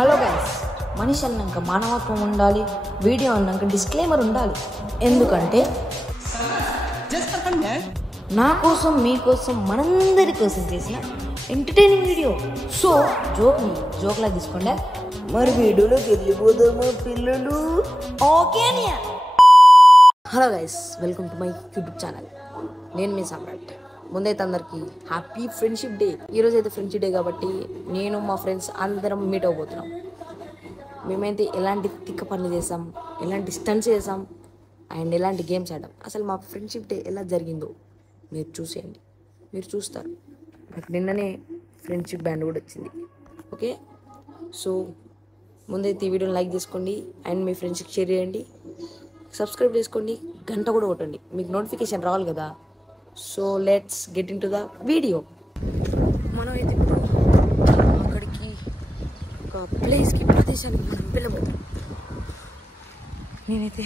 Hello guys, మనిషి అన్నాక మానవత్వం ఉండాలి, వీడియో అన్నాక డిస్క్లైమర్ ఉండాలి. ఎందుకంటే నా కోసం, మీకోసం, మనందరి కోసం చేసిన ఎంటర్టైనింగ్ వీడియో. సో జోక్లా తీసుకోండి. మరి వీడియోలోకి వెళ్ళిపోదామా పిల్లలు? Okay. Hello guys, welcome to my YouTube channel. నేను మీ సామ్రాట్. ముందైతే అందరికీ హ్యాపీ ఫ్రెండ్షిప్ డే. ఈరోజు అయితే ఫ్రెండ్షిప్ డే కాబట్టి నేను మా ఫ్రెండ్స్ అందరం మీట్ అవ్వబోతున్నాం. మేమైతే ఎలాంటి తిక్క పనులు చేసాం, ఎలాంటి స్టంట్స్ చేసాం అండ్ ఎలాంటి గేమ్స్ ఆడాం, అసలు మా ఫ్రెండ్షిప్ డే ఎలా జరిగిందో మీరు చూసేయండి. మీరు చూస్తారు. నాకు నిన్ననే ఫ్రెండ్షిప్ బ్యాండ్ కూడా వచ్చింది. ఓకే, సో ముందైతే ఈ వీడియోని లైక్ చేసుకోండి అండ్ మీ ఫ్రెండ్స్కి షేర్ చేయండి, సబ్స్క్రైబ్ చేసుకోండి, గంట కూడా కొట్టండి, మీకు నోటిఫికేషన్ రావాలి కదా. So let's get in to the video. మనమైతే ఇప్పుడు అక్కడికి ఒక ప్లేస్కి, ప్రదేశానికి మనం వెళ్ళబోతాం. నేనైతే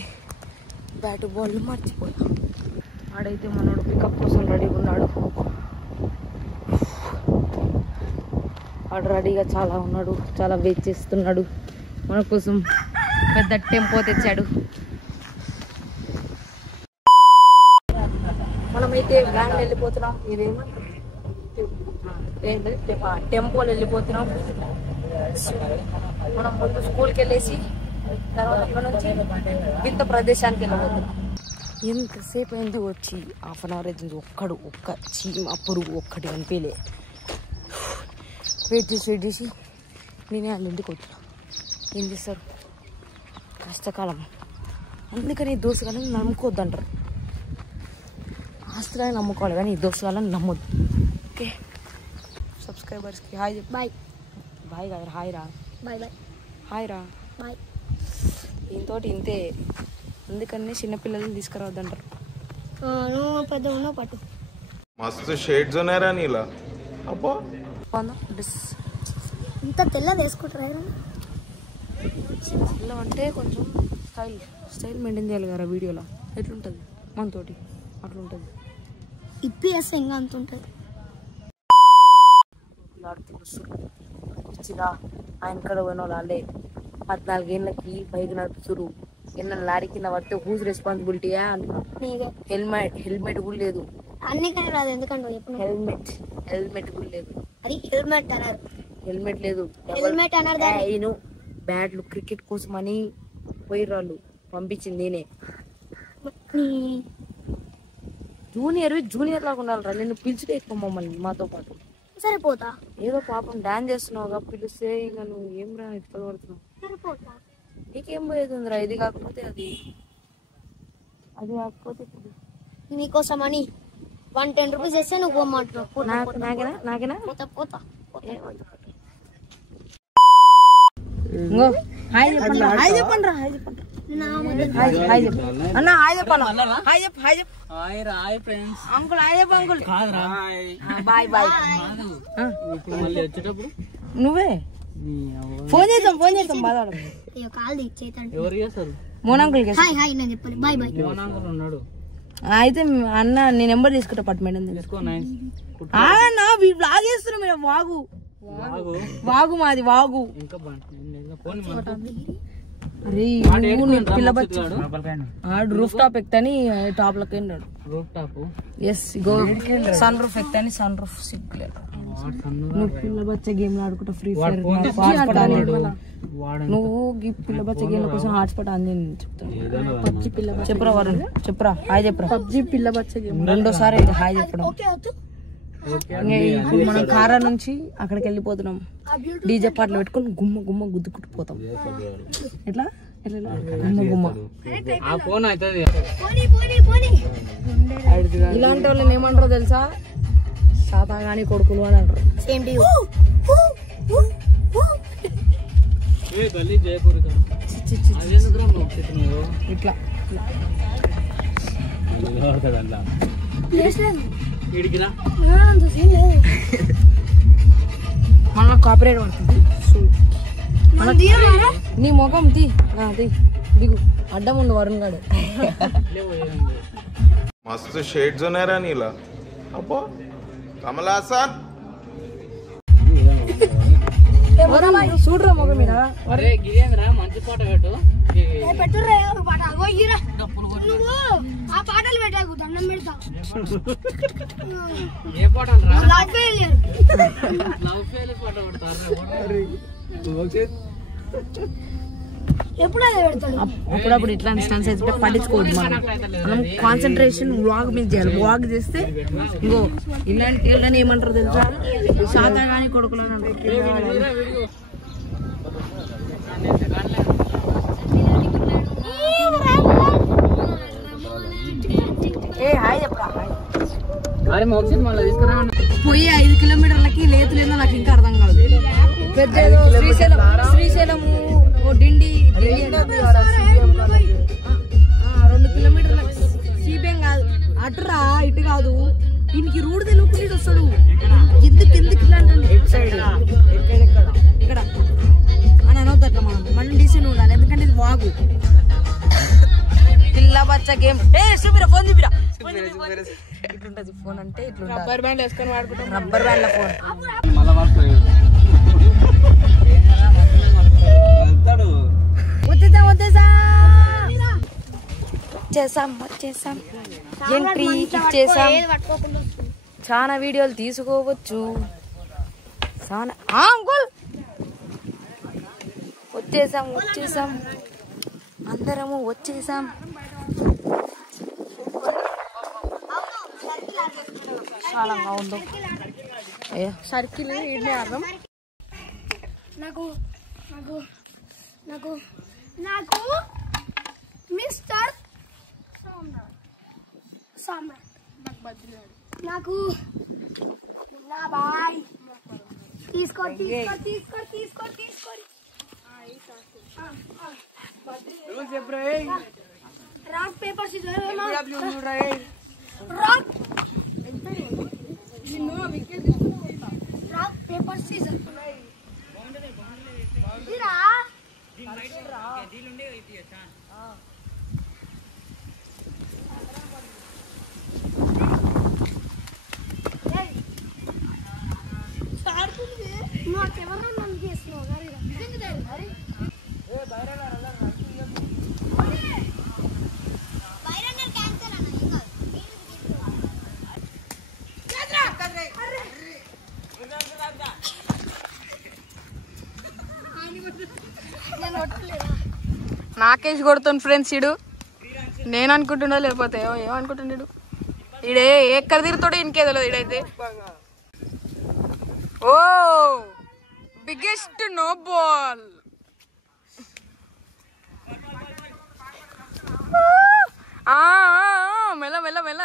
బ్యాట్ బాల్ మర్చిపోతాం. ఆడైతే మనోడు పికప్ కోసం రెడీగా ఉన్నాడు. ఆడు రెడీగా చాలా ఉన్నాడు, చాలా వెయిట్ చేస్తున్నాడు. మన కోసం పెద్ద టెంపో తెచ్చాడు. మనమైతే వ్యాన్ వెళ్ళిపోతున్నాం. ఇదేమంటారు, టెంపోలు వెళ్ళిపోతున్నాం. మనం ముందు స్కూల్కి వెళ్ళేసి తర్వాత అక్కడ నుంచి వింత ప్రదేశానికి వెళ్ళిపోతున్నాం. ఎంతసేపు అయింది వచ్చి, హాఫ్ అన్ అవర్ అయింది. ఒక్క చీమ పురుగు ఒక్కటి కనిపించలే. వెయిట్ చేసి నేనే వాళ్ళ ఇంటికి వస్తున్నా. ఏం చేస్తారు, కష్టకాలం, అందుకని దోసకాలని నమ్ముకోవద్దంటారు. ఆస్తులని నమ్ముకోవాలి కానీ దోసకాలని నమ్మొద్దు. ఓకే, సబ్స్క్రైబర్స్కి హాయ్ చెప్పు. బాయ్ బాయ్ కాదు, హాయ్ రా. బాయ్ బాయ్, హాయ్ రా. బాయ్. దీంతో ఇంతే, అందుకనే చిన్నపిల్లల్ని తీసుకురావద్దంటారు. పెద్ద ఉన్న పట్టు మస్తు షేడ్స్ ఉన్నారా నీలా? అబ్బా డ్రెస్ ఇంత తెల్లది వేసుకుంటారా? ఇలా అంటే కొంచెం స్టైల్ మెయింటైన్ చేయాలి కదా వీడియోలో. ఎట్లుంటుంది మనతోటి అట్లుంటుంది. ఇప్పి వేస్తే ఇంకా అంత ఉంటుంది. వచ్చిరా ఆయన ఇక్కడ పోయిన వాళ్ళే 14 ఏళ్ళకి బైక్ నడుపుతురు. ఎన్న లారీ కింద పడితే హూజ్ రెస్పాన్సిబిలిటీయా అంటున్నా. హెల్మెట్ కూడా లేదు. అన్ని కానీ రాదు, ఎందుకంటే హెల్మెట్ కూడా లేదు. అది హెల్మెట్ అన్నారు. హెల్మెట్ లేదు. హెల్మెట్ అన్నారు. బ్యాట్లు క్రికెట్ కోసం అని పోయి రాళ్ళు పంపించింది నేనే. జూనియర్ లాగా ఉండాలిరా. నేను పిలిచితే ఎక్కువ మమ్మల్ని మాతో పాటు. సరిపోతా. ఏదో పాపం డాన్స్ చేస్తున్నావుగా, పిలిస్తే ఇంకా నువ్వు ఏం రా ఇట్లా పడుతున్నావు. సరిపోతా. నీకేం పోయేది ఉందిరా, ఇది కాకపోతే అది కాకపోతే నీకోసం అని 110 రూపీస్ వేస్తే నువ్వు పోమంటున్నావు. నాకేనా పోతా. హాయ్ చెప్పండి రా. హాయ్ చెప్పండి రా. హాయ్ చెప్పు అన్న. హాయ్ చెప్పాను. హాయ్ చెప్పు. Hi friends. అంకుల్ హాయ్ చెప్పు. అంకుల్ కాదురా, బాయ్. ఇప్పుడు మళ్ళీ వచ్చేటప్పుడు నువ్వే ఫోన్ చేద్దాం బాధ. కాదు చేతండి. ఎవరు చేస్తారు? మోన్ అంకుల్ హాయ్ హాయ్ నేను చెప్పాలి. Bye bye. మోనాంకుల్ ఉన్నాడు. అయితే అన్న నేను నెంబర్ తీసుకుంటా అపార్ట్మెంట్. తీసుకో. నైస్. బ్లాగ్ చేస్తున్నా మీరు. వాగు మాది వాగు. ఇంకా ఫోన్ ఆడు రూఫ్ టాప్ ఎక్తని టాప్ లకి వెళ్ళాడు. Roof top yes go. Sun roof ఎక్తని సన్ రూఫ్ సిగ్గులేదు. నువ్వు పిల్ల బచ్చ గేమ్ ఆడుకుంటా ఫ్రీ ఫైర్. నువ్వు పిల్ల బచ్చ గేమ్ల కోసం హాట్స్పాట్ ఆన్ చేయని చెప్తాను. చెప్పురా హాయ్ చెప్పురా. పబ్జి పిల్ల బచ్చ గేమ్ రెండోసారి హాయ్ చెప్పడం. ఇప్పుడు మనం కారా నుంచి అక్కడికి వెళ్ళిపోతున్నాం. డీజే పాటలు పెట్టుకొని గుమ్మ గుద్దుకుంటూ పోతాం. ఎట్లా గుమ్మ. ఇలాంటి వాళ్ళని ఏమంటారో తెలుసా? శాతాగాని కొడుకులు అని అంటారు. ఇట్లా మన కాపరేట్ పడుతుంది. నీ ముఖం దిగు. అడ్డం ఉండు వరుణ్ గాడు. మస్తు షేడ్స్ ఉన్నారా నీలా? అబ్బా కమలాసన్. చూడరా మొగ మీద అరే గిరేంద్ర మంచి పాట పెట్టు పెట్టుర్రా ఒక పాట అగో ఇరా నువ్వు ఆ పాటలు పెట్టాకు దండం పెడతా ఏ పాట అనరా లవ్ ఫెయిలియర్ పాట పెడతారు ఎప్పుడు అదే పెడతాడు అప్పుడప్పుడు ఇట్లాంటి స్టన్స్ అయితే పట్టించుకోవద్దు మనం కాన్సన్ట్రేషన్ వాక్ మీద చేయాలి వాక్ చేస్తే ఇంకో ఇలాంటి వీళ్ళని ఏమంటారు తెలుసా శాత కానీ కొడుకులు అని అంటారు ఏ హాయ్ చెప్పరా అరే మోక్షిత్ మళ్ళీ తీసుకురా పోయి 5 కిలోమీటర్లకి లేతులేదో నాకు ఇంకా అర్థం కాదు పెద్ద శ్రీశైలము డిండి 2 కిలోమీటర్ల సిబిఎం కాదు అటురా ఇటు కాదు దీనికి రూడ్ తెలుపుకుంటే వస్తాడు ఎందుకు ఇట్లా అంటే ఇక్కడ అని అనవద్దు అట్లా మనం డీసెంట్ ఉండాలి ఎందుకంటే ఇది వాగు పిల్ల బచ్చ గేమ్ ఫోన్ చూపిరా ఇట్లుంటది ఫోన్ అంటే ఇట్లా రబ్బర్ బ్యాండ్ వేసుకొని వాడుకుంటాం రబ్బర్ బ్యాండ్ ఫోన్ వచ్చేసాం ఎంట్రీ ఇచ్చేసాం చాలా వీడియోలు తీసుకోవచ్చు చాలా అంకుల్ వచ్చేసాం అందరము వచ్చేసాం చాలా బాగుందో సర్కిల్ ఈడనే అర్థం నాకు మిస్టర్ సామ్రాట్ నాకు నా బాయ్ తీసుకో rock paper scissor rock paper scissor నాకెవరన్నా నన్ను చేస్తున్నావు నాకేసి కొడుతుంది ఫ్రెండ్స్ ఇడు నేను అనుకుంటున్నా లేకపోతే ఏమనుకుంటున్నాడు ఇడే ఎక్కడ తిరుగుతాడో ఇంకేదో ఇడైతే ఓ బిగ్గెస్ట్ నో బాల్ మెల్ల మెల్ల మెల్ల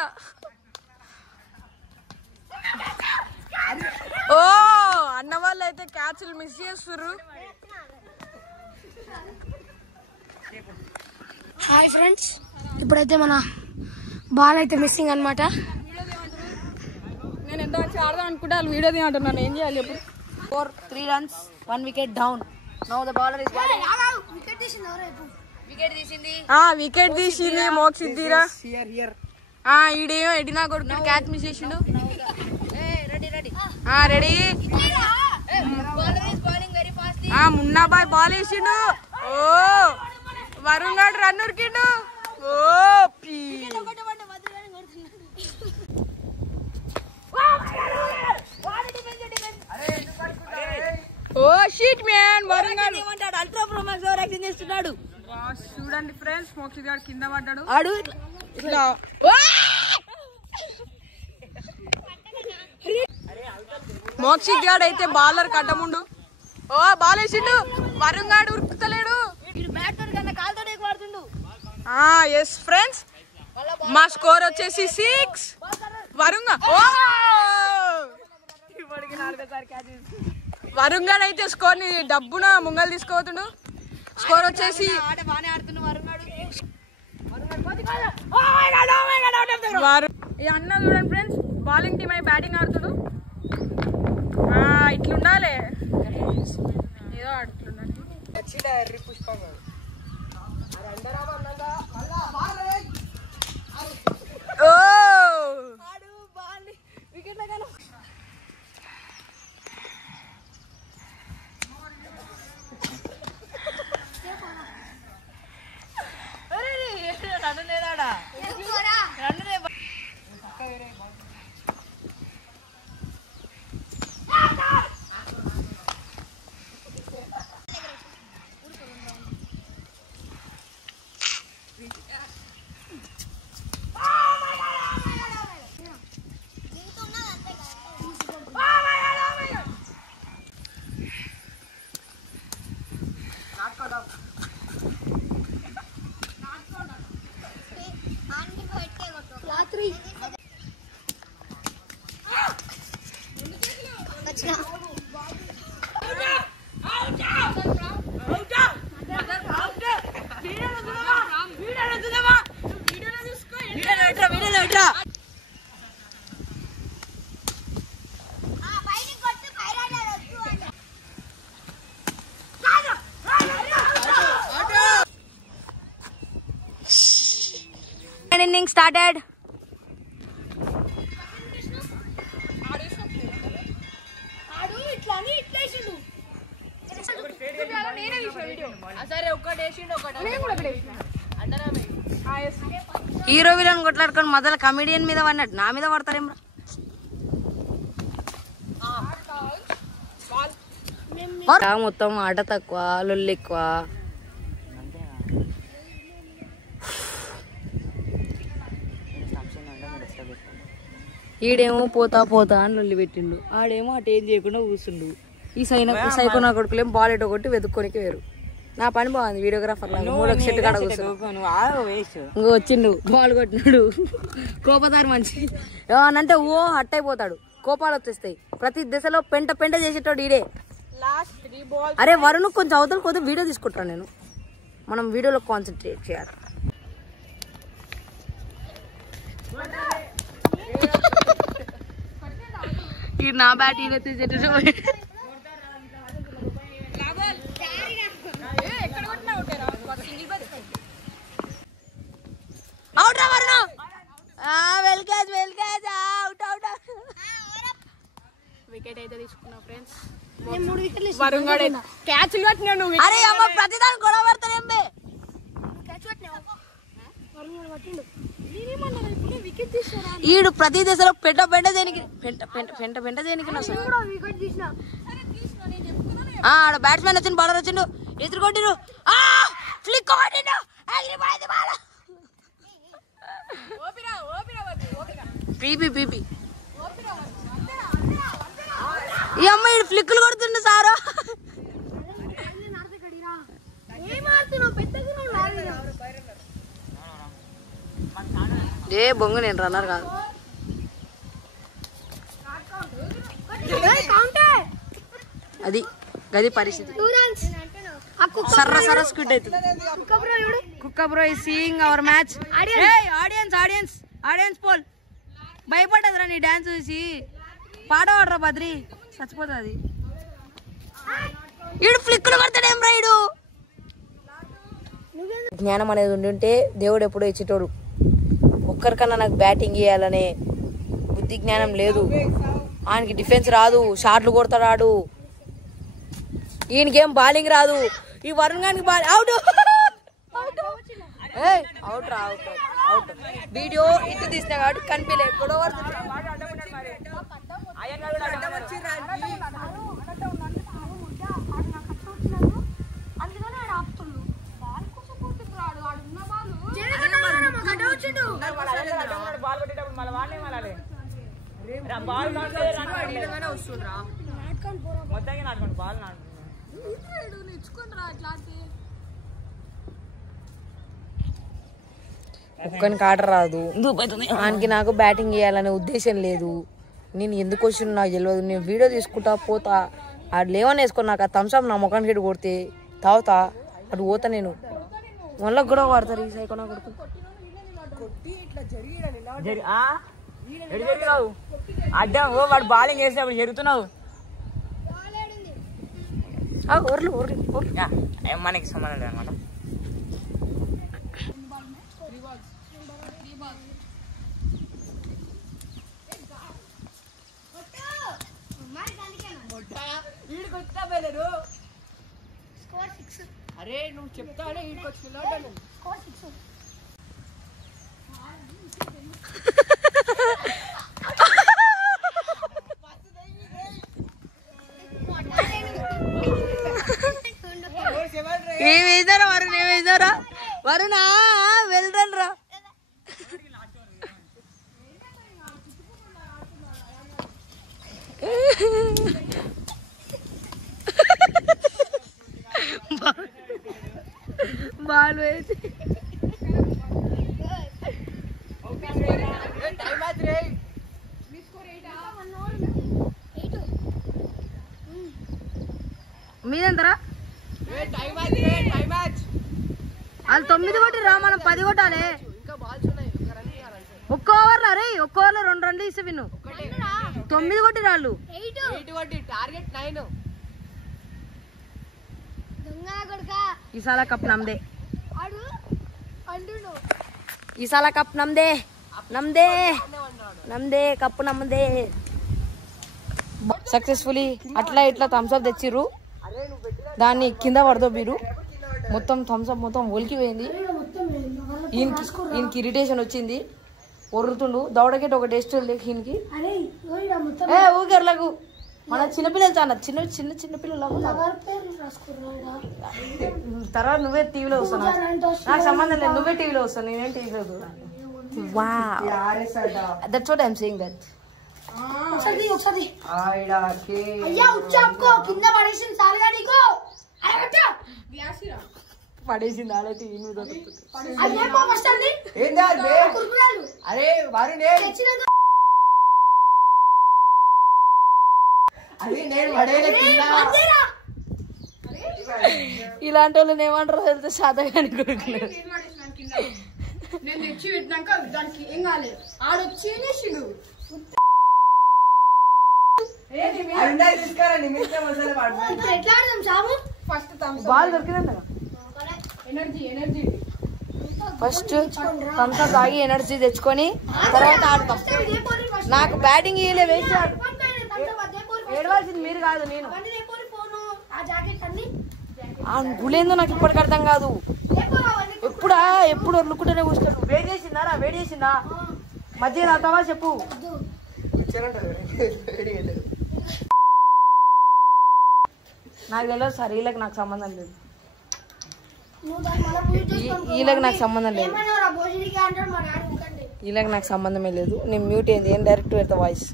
ఓ అన్న వాళ్ళు అయితే క్యాచ్లు మిస్ చేస్తుర్రు హాయ్ ఫ్రెండ్స్ ఇప్పుడైతే మన బాల్ అయితే మిస్సింగ్ అన్నమాట నేను ఎంత మంచి ఆడదాం అనుకుంటే వాళ్ళు వీడియో తీయంటున్నాను ఏం చేయాలి ఇప్పుడు 3 runs 1 wicket down now the bowler is bowling wicket తీసింది మోక్షిత్ తీరా ఈడేమో ఎడినా కొడుకు క్యాచ్ మిస్ చేసిండు రెడీ మున్నాబాయ్ బాల్ వేసిండు ఓ వరుణ్ గారు రన్ ఉరికిండు ఓ షీట్ మ్యాన్ వరుణ్ గారు ఏమంటాడు ultra pro max over action చేస్తున్నాడు చూడండి ఫ్రెండ్స్ మోక్షిత్ గారు కింద పడ్డాడు ఆడు ఇట్లా మోక్షిత్ గాడు అయితే బాలర్ కట్టముండు ఓ బాల్ వేసిండు వరుణ్ గాడు ఉరుకుతలేడు ఎస్ ఫ్రెండ్స్ మా స్కోర్ వచ్చేసి 6 వరుణ్ వరుణ్ గాడు అయితే స్కోర్ ని డబ్బున ముంగల్ తీసుకోవద్దు స్కోర్ వచ్చేసి అన్న చూడండి ఫ్రెండ్స్ బౌలింగ్ టీమ్ అయి బ్యాటింగ్ ఆడుతుడు ఇట్లుండాలి ఏదో అట్లుండాలి ఓ second inning started. Hero villain కొట్లాడుకొని మొదలు కమెడియన్ మీద పడినట్టు నా మీద పడతారేం రా. మొత్తం ఆట తక్కువ, లొల్లు ఎక్కువ. ఈడేమో పోతా పోతా అని లొల్లి పెట్టిండు, ఆడేమో అటు ఏం చేయకుండా కూర్చుండు. ఈ సైకో నా కొడుకులేం బాల్ ఎటో కొట్టి వెతుక్కోనికి వేరు. నా పని బాగుంది, వీడియోగ్రాఫర్ లాగా మూడొక చెట్టు కాడ ఇంకో వచ్చిండు, బాల్ కొట్టినాడు. కోపదారు మనిషి ఏమనంటే ఓ హట్ అయిపోతాడు, కోపాలు వచ్చేస్తాయి. ప్రతి దశలో పెంట పెంట చేసేటోడు ఈడే. అరే వరుణ్ కొంచెం అవతల కొద్దిగా వీడియో తీసుకుంటాను నేను, మనం వీడియోలో కాన్సన్ట్రేట్ చేయాలి. ఈ నా బ్యాట్ ఈయన తీసేటట్టు అవుట్ రా Varun. Well catch out out. Wicket అయితే తీసుకున్నా ఫ్రెండ్స్. అరే అమ్మ ప్రతిదాని గొడవ పడతారేం బే. ఈడు ప్రతి దశలో పెంట పెంట చేయనికి ఆడ బ్యాట్స్మెన్ వచ్చిండు, బౌలర్ వచ్చిండు, ఎదురు కొట్టిండు, ఫ్లిక్ కొట్టిండు, పీపీ ఈ అమ్మాయి ఫ్లిక్లు కొడుతుండు సారు. ఏ బొంగు నేను రన్నర్ కాదు. అది గది పరిస్థితి. సర్ర స్క్విడ్ అవుతుంది. కుక్క bro is seeing our match. Audience పోల్ భయపడ్డదిరా నీ డాన్స్ చూసి. పాట పాడరా బద్రి, చచ్చిపోతుంది. ఈడు ఫ్లిక్లు కొడతాడేం రా ఈడు. జ్ఞానం అనేది ఉండుంటే దేవుడు ఎప్పుడో ఇచ్చేటోడు. ఒక్కరికన్నా నాకు బ్యాటింగ్ చేయాలనే బుద్ధి జ్ఞానం లేదు. ఆయనకి డిఫెన్స్ రాదు, షాట్లు కొడతాడు. ఈయనకేం బౌలింగ్ రాదు. ఈ వరుణ్ గారికి అవుట్ అవుట్ రా అవుట్. వీడియో ఇటు తీసినా కాబట్టి కనిపించలేదు. గొడవ ఒక్కనికి ఆట రాదు. ఆయనకి నాకు బ్యాటింగ్ చేయాలనే ఉద్దేశం లేదు. నేను ఎందుకు వచ్చిన నాకు తెలియదు. నేను వీడియో తీసుకుంటా పోతా, ఆడు లేవని వేసుకొని నాకు ఆ థమ్స్అప్ నా ముఖానికి హిట్ కొడితే తాగుతా, అటు పోతా. నేను మళ్ళీ కూడా పడతారు ఈ సైకో నా కొడుకు. అడ్డం వాడు బౌలింగ్ వేసినప్పుడు జరుగుతున్నావు. మనకి సంబంధం లేదన్నమాట. అరే నువ్వు చెప్తాడే ఏమేసారా వరుణ్, ఏమేసారా వరుణా వెళ్తాను రా. బాల్ వేసి మీదెంతరా? వాళ్ళు 9 కొట్టిరా, మనం 10 కొట్టాలి. ఒక్క ఓవర్ రా రే, ఒక్క ఓవర్ లో 2 రన్లు ఇస్తే విన్ను. 9 కొట్టిరా వాళ్ళు. ఈసారి కప్ నమ్మదే. ఈసాల కప్ నమ్దే కప్పు నమ్మదే. సక్సెస్ఫుల్లీ అట్లా ఇట్లా థమ్స్అప్ తెచ్చిర్రు. దాన్ని కింద పడదో మీరు మొత్తం థమ్స్అప్ మొత్తం ఒలికిపోయింది. ఈయనకి ఇరిటేషన్ వచ్చింది, ఒర్రుతుండు. దౌడకెట్ ఒక టేస్ట్ లేక ఈయనకి ఊగర్లకు మన చిన్నపిల్లలు చాలా చిన్న చిన్న చిన్నపిల్లలు. తర్వాత నువ్వే టీవీలో వస్తాను, నాకు సంబంధం లేదు. నువ్వే టీవీలో వస్తాను, నేనేం టీవీలో చూడాలి. That's what I'm saying. That పడేసింది ఆడైతే ఇలాంటి వాళ్ళని ఏమంటారో వెళ్తే శాతగాని కొడుకులు. నేను తెచ్చి పెట్టినాక దానికి ఏం కాలేదు, ఆడొచ్చి ఏం చేసిండు. బాల్ దొరికిందంట. ఫస్ట్ థమ్స్అప్ తాగి ఎనర్జీ తెచ్చుకొని తర్వాత ఆడతాం. నాకు బ్యాటింగ్ ఇయ్యలే, వేసి ఏడవాల్సింది మీరు కాదు, నేను. గులేందో నాకు ఇప్పటికి అర్థం కాదు. ఎప్పుడు వదులుకుంటూనే కూర్చుంటాడు. వేడి చేసిందా మధ్య రాతావా చెప్పు. నాకు తెలియదు సార్, వీళ్ళకి నాకు సంబంధం లేదు. వీళ్ళకి నాకు సంబంధం లేదు, వీళ్ళకి నాకు సంబంధమే లేదు. నేను మ్యూట్ అయింది, ఏం డైరెక్ట్ పెడతా వాయిస్.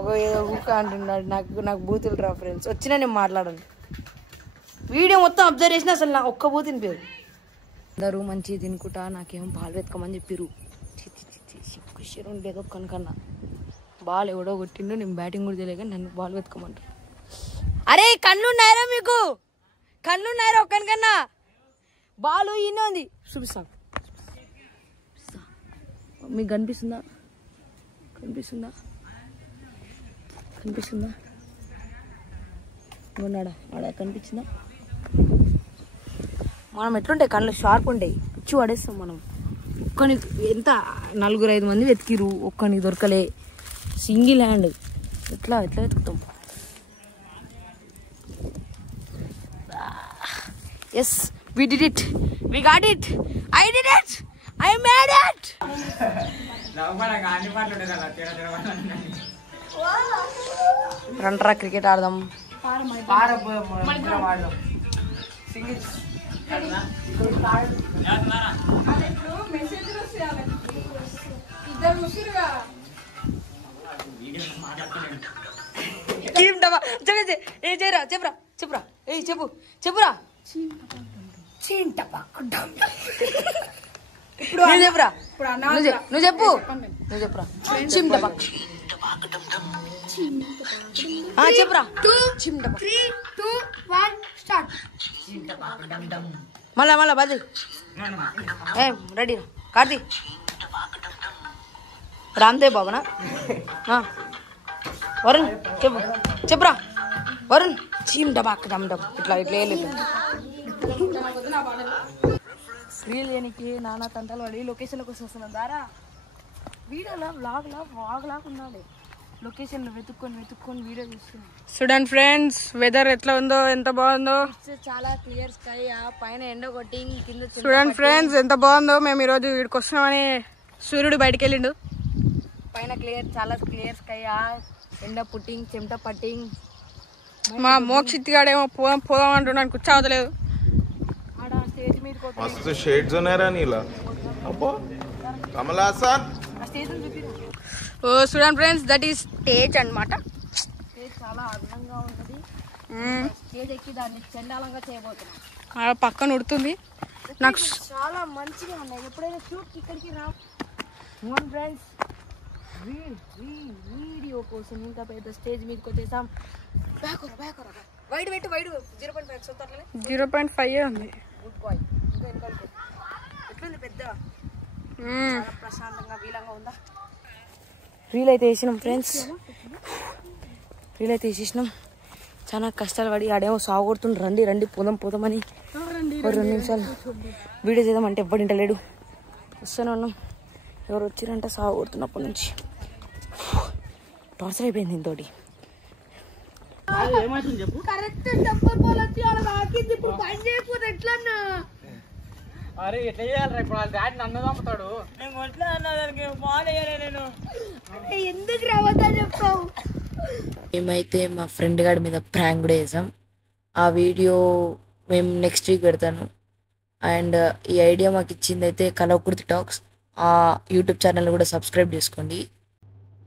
ఒక ఏదో హూకా అంటున్నాడు. నాకు బూతులు రా ఫ్రెండ్స్. వచ్చినా నేను మాట్లాడాను. వీడియో మొత్తం అబ్జర్వ్ చేసినా అసలు నాకు ఒక్క బూత్ తినిపారు. అందరూ మంచిగా తినుకుంటా నాకేమో బాల్ వెతకమని చెప్పారు. లేదో కనుకన్నా బాల్ ఎవడో కొట్టిండు, నేను బ్యాటింగ్ కూడా తెలియక నన్ను బాల్ వెతకమంటారు. అరే కళ్ళున్నాయరా మీకు? కళ్ళున్నాయరా ఒక్కనికన్నా? బాల్ ఈయనే ఉంది, చూపిస్తా. మీకు కనిపిస్తుందా? ఉన్నాడా? ఆడ కనిపించిందా? మనం ఎట్లుంటాయి కళ్ళు, షార్ప్ ఉంటాయి, పిచ్చి పడేస్తాం మనం. ఒక్కని ఎంత 4-5 మంది వెతికిరు, ఒక్కని దొరకలే. సింగిల్ హ్యాండ్ ఎట్లా వెతుకుతాం? Yes, we did it, we got it, I did it, I made it. రంట్రా క్రికెట్ ఆడదాం. చెప్పురా చెప్పురా. నువ్వు చెప్పురా. చెప్పురా. మళ్ళా బది రెడీ. కార్తీ రామ్దేవ్ బాబునా? వరుణ్ చెప్పురా. వరుణ్ చీమ్ డబాక్ డమ్ డమ్ ఇట్లా వేయలేదు. రీల్ చేయడానికి నానా తంటాలు పడి లొకేషన్లోకి వస్తున్నాం. దారా వీడియోలా వ్లాగ్లా ఉండాలి. లొకేషన్లో వెతుక్కొని వీడియో చూస్తున్నాం. చూడండి ఫ్రెండ్స్, వెదర్ ఎట్లా ఉందో, ఎంత బాగుందో. చాలా క్లియర్ స్కై, పైన ఎండ కొట్టి కింద. చూడండి ఫ్రెండ్స్ ఎంత బాగుందో. మేము ఈరోజు వీడికి వస్తున్నామని సూర్యుడు బయటకు వెళ్ళిండు. పైన చాలా క్లియర్ స్కై, ఎండ పుట్టింగ్, చెమట పట్టింగ్. మా మోక్షిత్ గాడేమో పోదాం అంటున్నాను, కూర్చోవట్లేదు. ఆడ స్టేజ్ మీద మస్తు షేడ్స్ ఉన్నారా నీలా? అబ్బో కమల్ హాసన్. ఓ చూడండి ఫ్రెండ్స్, దట్ ఈస్ స్టేజ్ అన్నమాట. స్టేజ్ చాలా అందంగా ఉంటుంది. స్టేజ్ ఎక్కి దాన్ని చండాలంగా చేయబోతున్నాం. పక్కన ఉడుతుంది. నాకు చాలా మంచిగా ఉన్నాయి. ఎప్పుడైనా షూట్కి ఇక్కడికి రా ఫ్రెండ్స్. వీడియో కోసం ఇంత పెద్ద స్టేజ్ మీదకి వచ్చేసాం. వైడ్ 0.5 ఉంది. Good boy. ఇంకా ఎట్లుంది? పెద్ద ప్రశాంతంగా వీలంగా ఉందా? రీల్ అయితే వేసినాం ఫ్రెండ్స్, చాలా కష్టాలు పడి. ఆడేమో సాగుడుతుండ్రు, రండి పోదామని. 2 నిమిషాలు వీడియో చేద్దామంటే ఎవ్వడు ఇంటలేడు. వస్తూనే ఉన్నాం. ఎవరు వచ్చిరంటే సాగు కొడుతున్నప్పటి నుంచి టార్చర్ అయిపోయింది దీంతోటి. కరెక్ట్ టెంపర్ బాల్ వచ్చి అలా తాకింది. ఇప్పుడు పని చేయకపోతే ఎట్లా అన్నా? అరే ఎట్లా చేయాలి ఇప్పుడు వాళ్ళ డాడీ నన్ను చంపుతాడు. నేను కొట్లా అన్నా దానికి బాల్ వేయలే నేను. ఎందుకు రావద్దా చెప్తావు? మేమైతే మా ఫ్రెండ్ గారి మీద ప్రాంక్ కూడా వేసాం. ఆ వీడియో మేము నెక్స్ట్ వీక్ పెడతాను. అండ్ ఈ ఐడియా మాకు ఇచ్చింది అయితే కలవకుర్తి టాక్స్. ఆ యూట్యూబ్ ఛానల్ కూడా సబ్స్క్రైబ్ చేసుకోండి.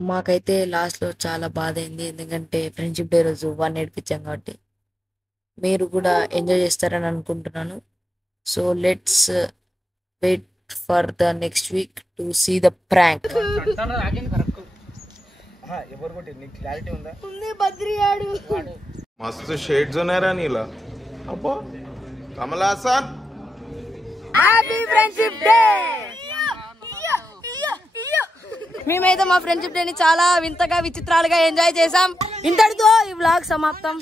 మాకైతే లాస్ట్లో చాలా బాధ అయింది, ఎందుకంటే ఫ్రెండ్షిప్ డే రోజు 1 ఏడిపించాం కాబట్టి. మీరు కూడా ఎంజాయ్ చేస్తారని అనుకుంటున్నాను. So let's wait for the next week to see the prank. ఎవరు కొట్టి నీకు క్లారిటీ ఉందా? ఉంది బద్రియాడు. मस्त शेड्स ఉన్నారా నీలా. అబ్బో Kamal Haasan happy friendship day. మేమైతే మా ఫ్రెండ్షిప్ డేని చాలా వింతగా విచిత్రాలుగా ఎంజాయ్ చేసాం. ఇంతటితో ఈ వ్లాగ్ సమాప్తం.